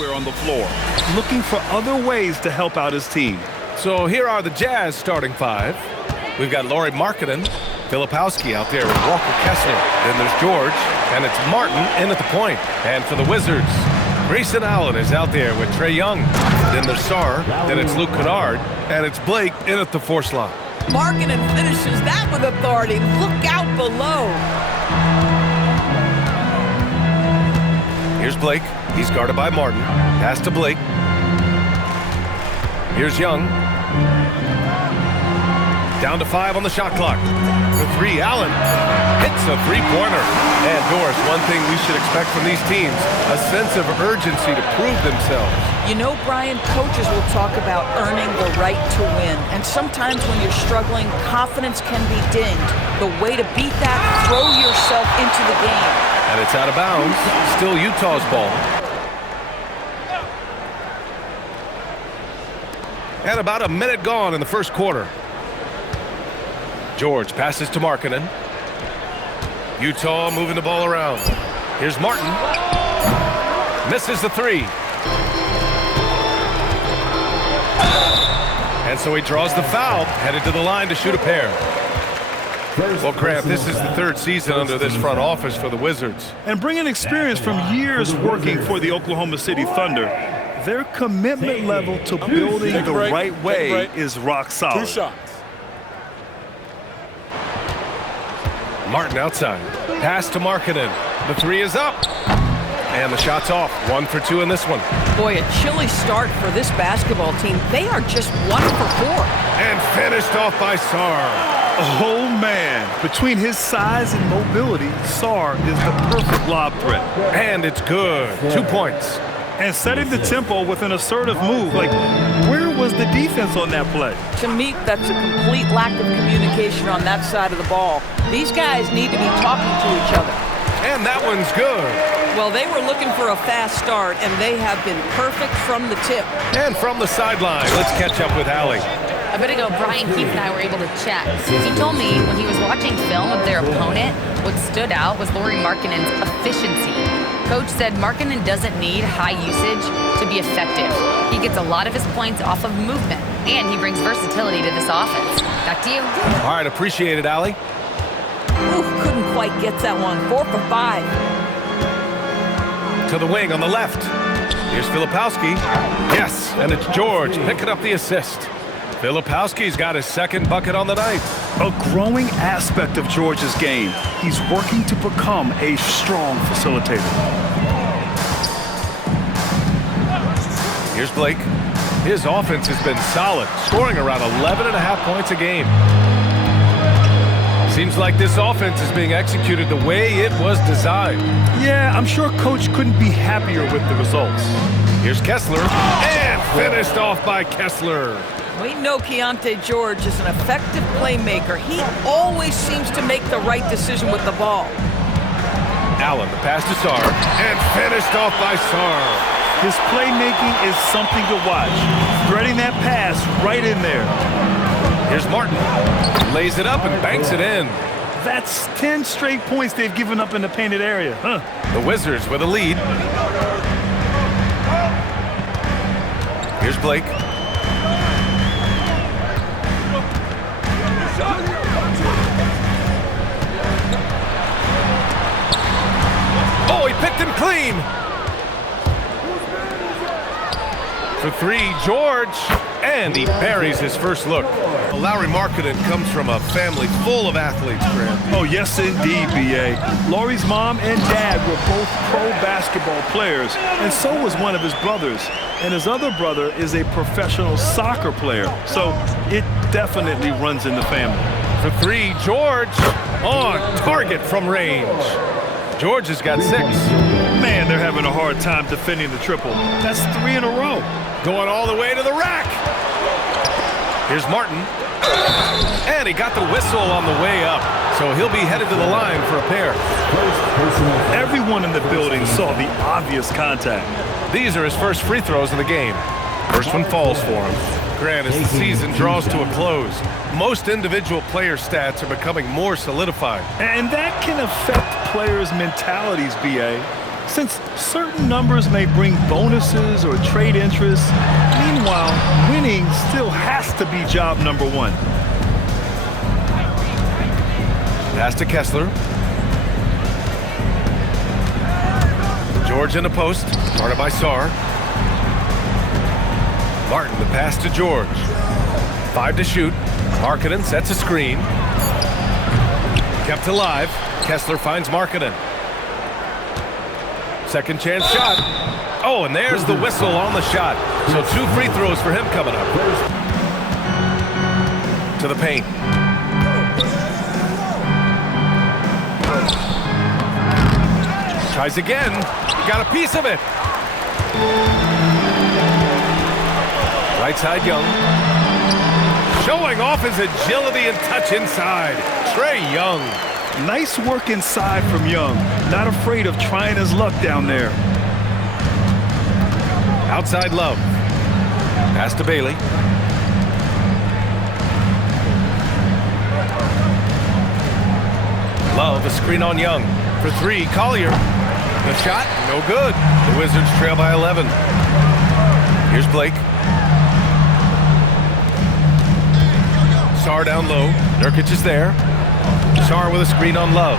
elsewhere on the floor, looking for other ways to help out his team. So here are the Jazz starting five. We've got Lauri Markkanen, Filipowski out there with Walker Kessler. Then there's George, and it's Martin in at the point. And for the Wizards, Grayson Allen is out there with Trae Young. Then there's Sarr, then it's Luke Kennard, and it's Blake in at the 4 slot. Markkanen finishes that with authority. Look out below. Here's Blake. He's guarded by Martin. Pass to Blake. Here's Young. Down to 5 on the shot clock. For 3, Allen hits a 3-pointer. And Doris, one thing we should expect from these teams, a sense of urgency to prove themselves. You know, Brian, coaches will talk about earning the right to win. And sometimes when you're struggling, confidence can be dinged. The way to beat that, throw yourself into the game. And it's out of bounds. Still Utah's ball. And about a minute gone in the first quarter. George passes to Markkanen. Utah moving the ball around. Here's Martin. Misses the 3. And so he draws the foul, headed to the line to shoot a pair. Well, Grant, this is the 3rd season under this front office for the Wizards. And bringing experience from years working for the Oklahoma City Thunder, their commitment level to building the right way is rock solid. 2 shots. Martin outside. Pass to Markkanen. The 3 is up. And the shot's off. 1 for 2 in this one. Boy, a chilly start for this basketball team. They are just 1 for 4. And finished off by Sarr. Oh, man. Between his size and mobility, Sarr is the perfect lob threat. And it's good. 2 points. And setting the tempo with an assertive move. Like, where was the defense on that play? To me, that's a complete lack of communication on that side of the ball. These guys need to be talking to each other. And that one's good. Well, they were looking for a fast start, and they have been perfect from the tip. And from the sideline, let's catch up with Allie. A bit ago, Brian Keefe and I were able to chat. He told me when he was watching film of their opponent, what stood out was Lauri Markkanen's efficiency. Coach said Markkanen doesn't need high usage to be effective. He gets a lot of his points off of movement, and he brings versatility to this offense. Back to you. All right, appreciate it, Allie. Ooh, couldn't quite get that one. 4 for 5. To the wing on the left. Here's Filipowski. Yes, and it's George picking up the assist. Filipowski's got his 2nd bucket on the night. A growing aspect of George's game. He's working to become a strong facilitator. Here's Blake. His offense has been solid, scoring around 11.5 points a game. Seems like this offense is being executed the way it was designed. Yeah, I'm sure Coach couldn't be happier with the results. Here's Kessler, and finished off by Kessler. We know Keontae George is an effective playmaker. He always seems to make the right decision with the ball. Allen, the pass to Sarr, and finished off by Sarr. His playmaking is something to watch. Threading that pass right in there. Here's Martin. Lays it up and banks it in. That's 10 straight points they've given up in the painted area. The Wizards with a lead. Here's Blake. Oh, he picked him clean. For 3, George. And he buries his first look. Lauri Markkanen comes from a family full of athletes, Grant. Oh, yes, indeed, B.A. Lauri's mom and dad were both pro basketball players, and so was one of his brothers. And his other brother is a professional soccer player, so it definitely runs in the family. For 3, George on target from range. George has got 6. Man, they're having a hard time defending the triple. That's 3 in a row. Going all the way to the rack. Here's Martin. And he got the whistle on the way up. So he'll be headed to the line for a pair. Everyone in the building saw the obvious contact. These are his first free throws of the game. First one falls for him. Grant, as the season draws to a close, most individual player stats are becoming more solidified. And that can affect players' mentalities, B.A. since certain numbers may bring bonuses or trade interest. Meanwhile, winning still has to be job number one. Pass to Kessler. George in the post, guarded by Sarr. Martin, the pass to George. 5 to shoot. Markkanen sets a screen. Kept alive. Kessler finds Markkanen. Second chance shot. Oh, and there's the whistle on the shot. So 2 free throws for him coming up. To the paint. Tries again. Got a piece of it. Right side, Young. Showing off his agility and touch inside. Trae Young. Nice work inside from Young. Not afraid of trying his luck down there. Outside Love. Pass to Bailey. Love, a screen on Young. For 3, Collier. The shot, no good. The Wizards trail by 11. Here's Blake. Sarr down low. Nurkic is there. Sarr with a screen on Love.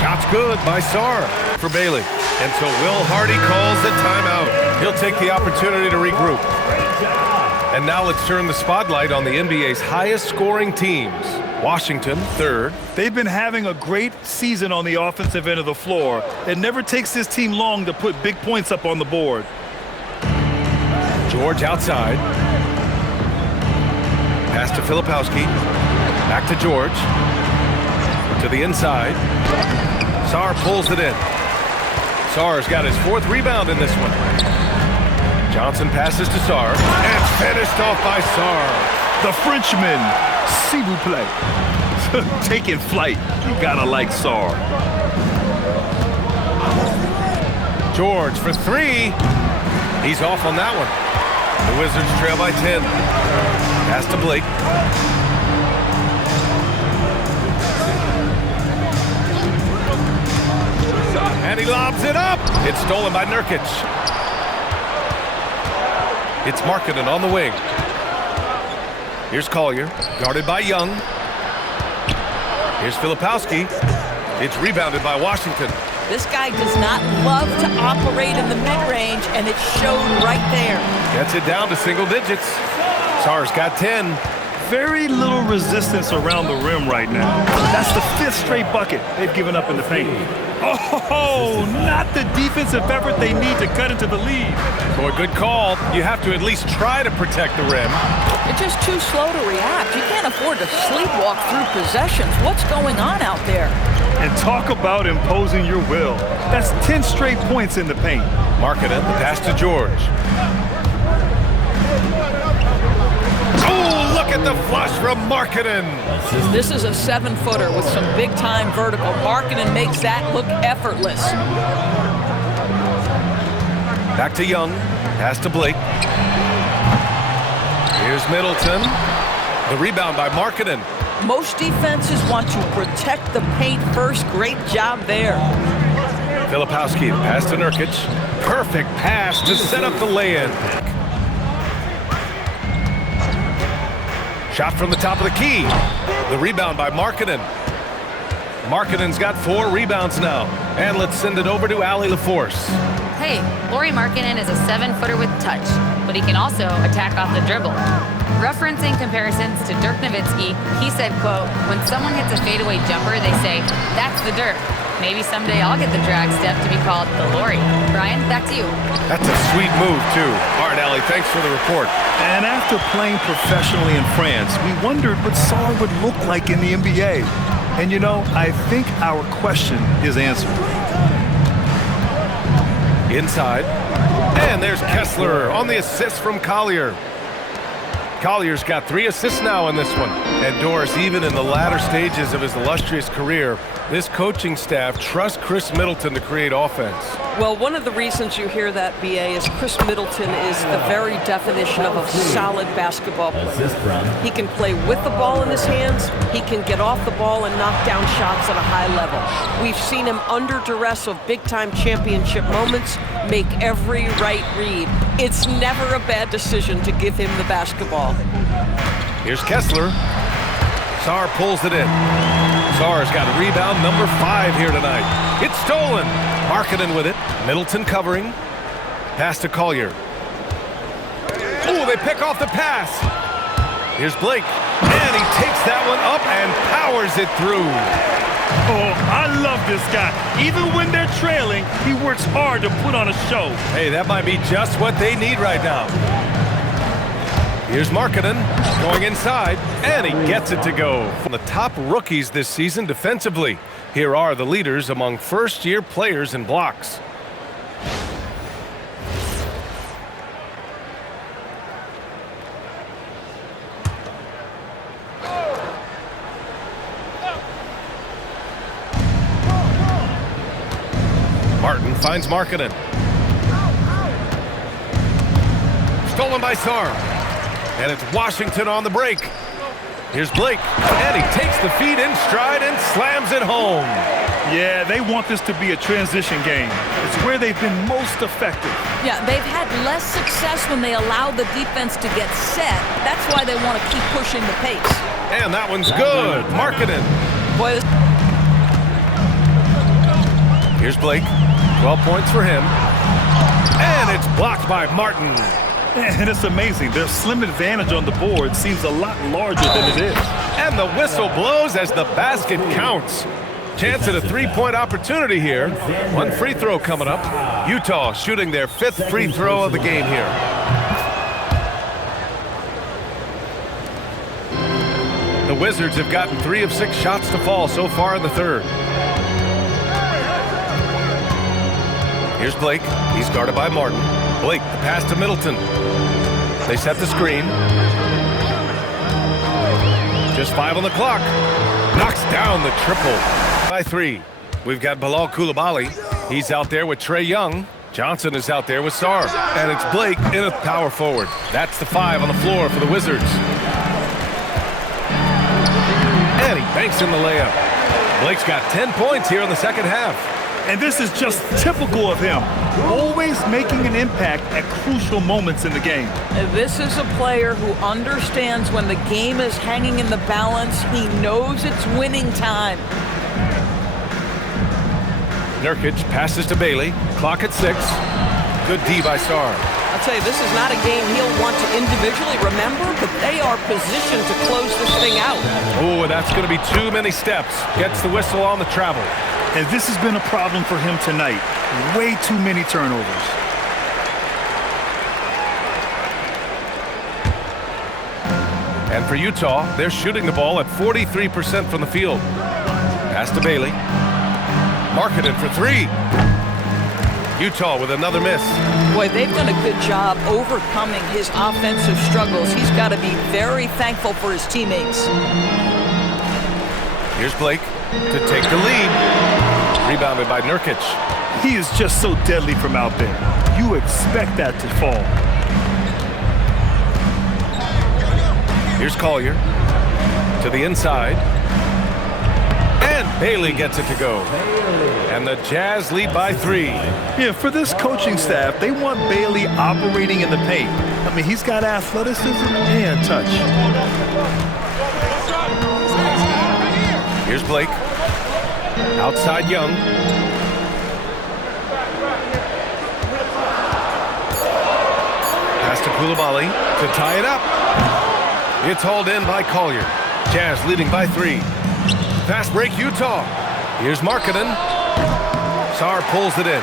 Shot's good by Sarr for Bailey. Until Will Hardy calls the timeout. He'll take the opportunity to regroup. And now let's turn the spotlight on the NBA's highest scoring teams. Washington, 3rd. They've been having a great season on the offensive end of the floor. It never takes this team long to put big points up on the board. George outside. Pass to Filipowski. Back to George. To the inside. Sarr pulls it in. Sarr's got his 4th rebound in this one. Johnson passes to Sarr. And finished off by Sarr. The Frenchman, s'il vous plaît. Taking flight. You gotta like Sarr. George for 3. He's off on that one. The Wizards trail by 10. Pass to Blake. And he lobs it up. It's stolen by Nurkic. It's Markkanen on the wing. Here's Collier, guarded by Young. Here's Filipowski. It's rebounded by Washington. This guy does not love to operate in the mid-range, and it showed right there. Gets it down to single digits. Sarr's got 10. Very little resistance around the rim right now. That's the 5th straight bucket they've given up in the paint. Oh, not the defensive effort they need to cut into the lead. Boy, good call. You have to at least try to protect the rim. You're just too slow to react. You can't afford to sleepwalk through possessions. What's going on out there? And talk about imposing your will. That's 10 straight points in the paint. Markkanen, the pass to George. Oh, look at the flush from Markkanen. This is a 7-footer with some big-time vertical. Markkanen makes that look effortless. Back to Young. Pass to Blake. Here's Middleton. The rebound by Markkanen. Most defenses want to protect the paint first. Great job there. Filipowski, pass to Nurkic. Perfect pass to set up the lay-in. Shot from the top of the key. The rebound by Markkanen. Markkanen's got 4 rebounds now. And let's send it over to Allie LaForce. Hey, Lauri Markkanen is a 7-footer with touch, but he can also attack off the dribble. Referencing comparisons to Dirk Nowitzki, he said, quote, "When someone hits a fadeaway jumper, they say, that's the Dirk. Maybe someday I'll get the drag step to be called the Lauri." Brian, back to you. That's a sweet move, too. All right, Allie, thanks for the report. And after playing professionally in France, we wondered what Sarr would look like in the NBA. And you know, I think our question is answered. Inside. And there's Kessler on the assist from Collier. Collier's got 3 assists now in this one. And Doris, even in the latter stages of his illustrious career, this coaching staff trusts Chris Middleton to create offense. Well, one of the reasons you hear that, BA, is Chris Middleton is the very definition of a solid basketball player. He can play with the ball in his hands. He can get off the ball and knock down shots at a high level. We've seen him under duress of big-time championship moments make every right read. It's never a bad decision to give him the basketball. Here's Kessler. Sarr pulls it in. Sarr's got rebound number 5 here tonight. It's stolen. Markkanen with it. Middleton covering. Pass to Collier. Oh, they pick off the pass. Here's Blake. And he takes that one up and powers it through. Oh, I love this guy. Even when they're trailing, he works hard to put on a show. Hey, that might be just what they need right now. Here's Markkanen going inside, and he gets it to go. From the top rookies this season defensively, here are the leaders among first-year players in blocks. Martin finds Markkanen. Stolen by Sarr. And it's Washington on the break. Here's Blake. And he takes the feed in stride and slams it home. Yeah, they want this to be a transition game. It's where they've been most effective. Yeah, they've had less success when they allow the defense to get set. That's why they want to keep pushing the pace. And that one's good. Markkanen. Boy, Here's Blake. 12 points for him. And it's blocked by Martin. And it's amazing. Their slim advantage on the board seems a lot larger than it is. And the whistle blows as the basket counts. Chance at a 3-point opportunity here. One free throw coming up. Utah shooting their 5th free throw of the game here. The Wizards have gotten 3 of 6 shots to fall so far in the third. Here's Blake. He's guarded by Martin. Blake, the pass to Middleton. They set the screen. Just 5 on the clock. Knocks down the triple by 3. We've got Bilal Coulibaly. He's out there with Trae Young. Johnson is out there with Sarr. And it's Blake in a power forward. That's the 5 on the floor for the Wizards. And he banks in the layup. Blake's got 10 points here in the second half. And this is just typical of him, always making an impact at crucial moments in the game. this is a player who understands when the game is hanging in the balance. He knows it's winning time. Nurkic passes to Bailey. Clock at 6. Good D by Sarr. I'll tell you, this is not a game he'll want to individually remember, but they are positioned to close this thing out. Oh, that's going to be too many steps. Gets the whistle on the travel. And this has been a problem for him tonight. Way too many turnovers. And for Utah, they're shooting the ball at 43% from the field. Pass to Bailey. Markkanen for 3. Utah with another miss. Boy, they've done a good job overcoming his offensive struggles. He's got to be very thankful for his teammates. Here's Blake to take the lead. Rebounded by Nurkic. He is just so deadly from out there. You expect that to fall. Here's Collier to the inside. And Bailey gets it to go. And the Jazz lead by 3. Yeah, for this coaching staff, they want Bailey operating in the paint. I mean, he's got athleticism and touch. Here's Blake. Outside Young. Pass to Coulibaly to tie it up. It's hauled in by Collier. Jazz leading by 3. Fast break Utah. Here's Markkanen. Sarr pulls it in.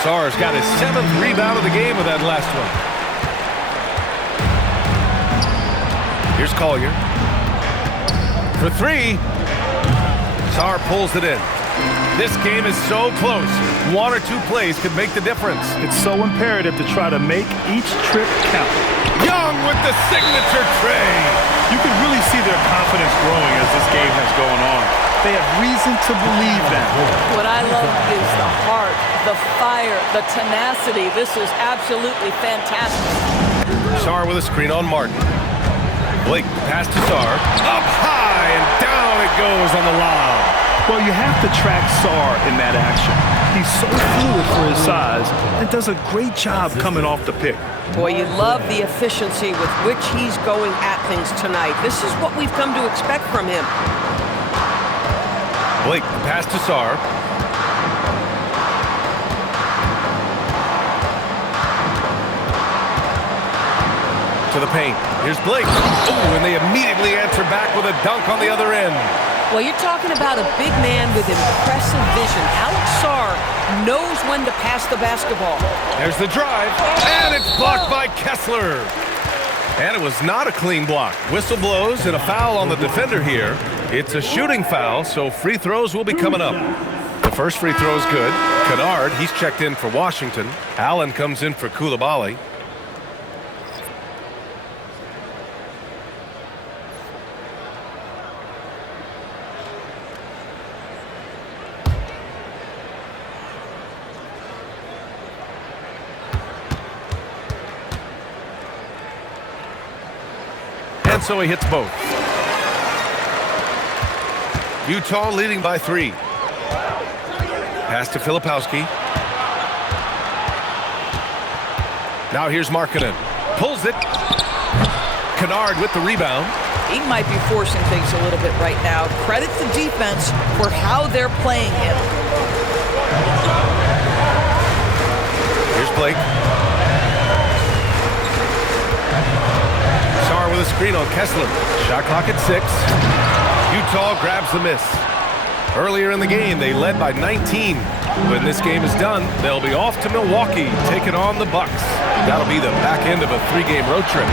Sarr's got his 7th rebound of the game with that last one. Here's Collier. For 3. Sarr pulls it in. This game is so close. 1 or 2 plays could make the difference. It's so imperative to try to make each trip count. Young with the signature Trae. You can really see their confidence growing as this game has gone on. They have reason to believe that. What I love is the heart, the fire, the tenacity. This is absolutely fantastic. Sarr with a screen on Martin. Blake pass to Sarr. Up high and down it goes on the lob. Well, you have to track Sarr in that action. He's so fluid for his size and does a great job coming off the pick. Boy, you love the efficiency with which he's going at things tonight. This is what we've come to expect from him. Blake pass to Sarr. To the paint. Here's Blake. Oh, and they immediately answer back with a dunk on the other end. Well, you're talking about a big man with impressive vision. Alex Sarr knows when to pass the basketball. There's the drive, and it's blocked by Kessler. And it was not a clean block. Whistle blows and a foul on the defender here. It's a shooting foul, so free throws will be coming up. The first free throw is good. Kennard, he's checked in for Washington. Allen comes in for Coulibaly. And so he hits both. Utah leading by 3. Pass to Filipowski. Now here's Markkanen. Pulls it. Kennard with the rebound. He might be forcing things a little bit right now. Credit the defense for how they're playing him. Here's Blake. Sarr with a screen on Kessler. Shot clock at 6. Utah grabs the miss. Earlier in the game, they led by 19. When this game is done, they'll be off to Milwaukee, taking on the Bucks. That'll be the back end of a 3-game road trip.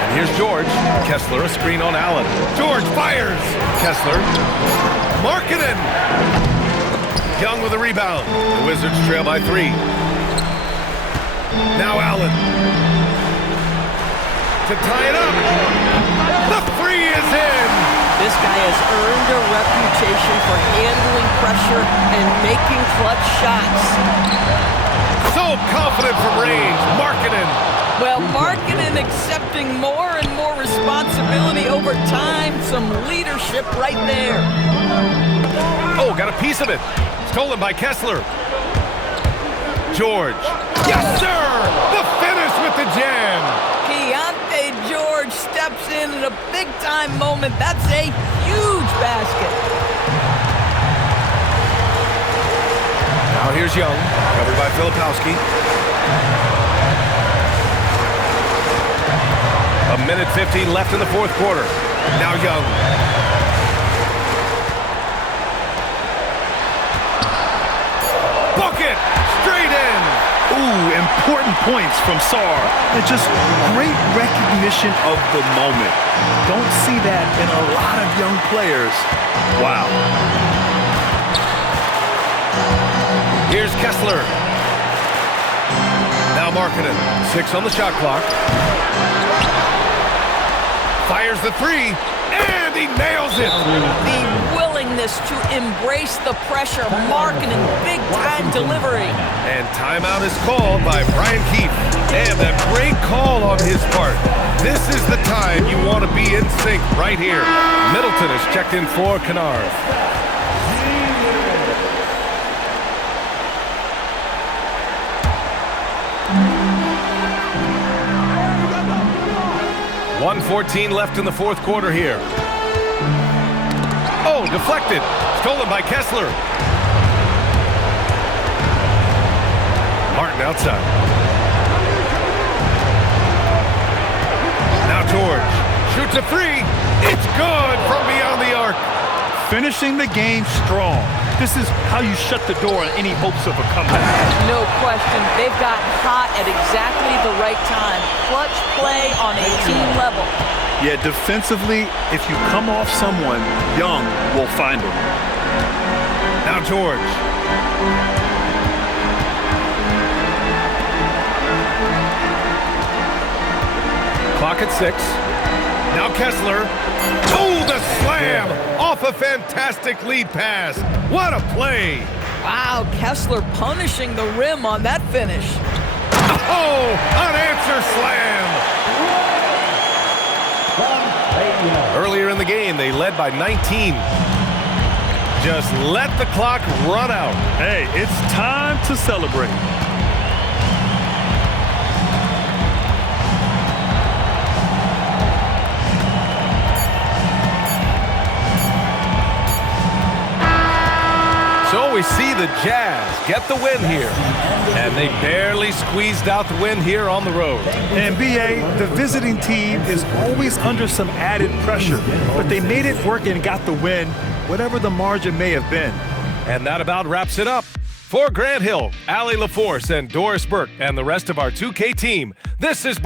And here's George. Kessler, a screen on Allen. George fires. Kessler. Markkanen. Young with a rebound. The Wizards trail by 3. Now Allen. To tie it up. The 3 is in. This guy has earned a reputation for handling pressure and making clutch shots. So confident from range. Markkanen. Well, Markkanen accepting more and more responsibility over time. Some leadership right there. Oh, got a piece of it. Stolen by Kessler. George. Yes, sir! The finish with the jam. Keontae George steps in a big-time moment. That's a huge basket. Now here's Young, covered by Filipowski. A minute 15 left in the fourth quarter. Now Young. Bucket! Straight in! Ooh, important points from Sarr. And just great recognition of the moment. Don't see that in a lot of young players. Wow. Here's Kessler. Now Markkanen. 6 on the shot clock. Fires the 3, and he nails it. The willingness to embrace the pressure. Markkanen, big-time delivery. And timeout is called by Brian Keefe. And a great call on his part. This is the time you want to be in sync right here. Middleton is checked in for Kennard. .114 left in the fourth quarter here. Oh, deflected. Stolen by Kessler. Martin outside. Now George shoots a 3. It's good from beyond the arc. Finishing the game strong. This is how you shut the door on any hopes of a comeback. No question. They've got hot at exactly the right time. Clutch play on a team level. Yeah, defensively, if you come off someone, Young will find them. Now George. Clock at 6. Now Kessler. Oh, the slam off a fantastic lead pass. What a play. Wow, Kessler punishing the rim on that finish. Oh, unanswered slam. Earlier in the game, they led by 19. Just let the clock run out. Hey, it's time to celebrate. So we see the Jazz get the win here. And they barely squeezed out the win here on the road. And BA, the visiting team is always under some added pressure, but they made it work and got the win, whatever the margin may have been. And that about wraps it up. For Grant Hill, Allie LaForce, and Doris Burke, and the rest of our 2K team, this is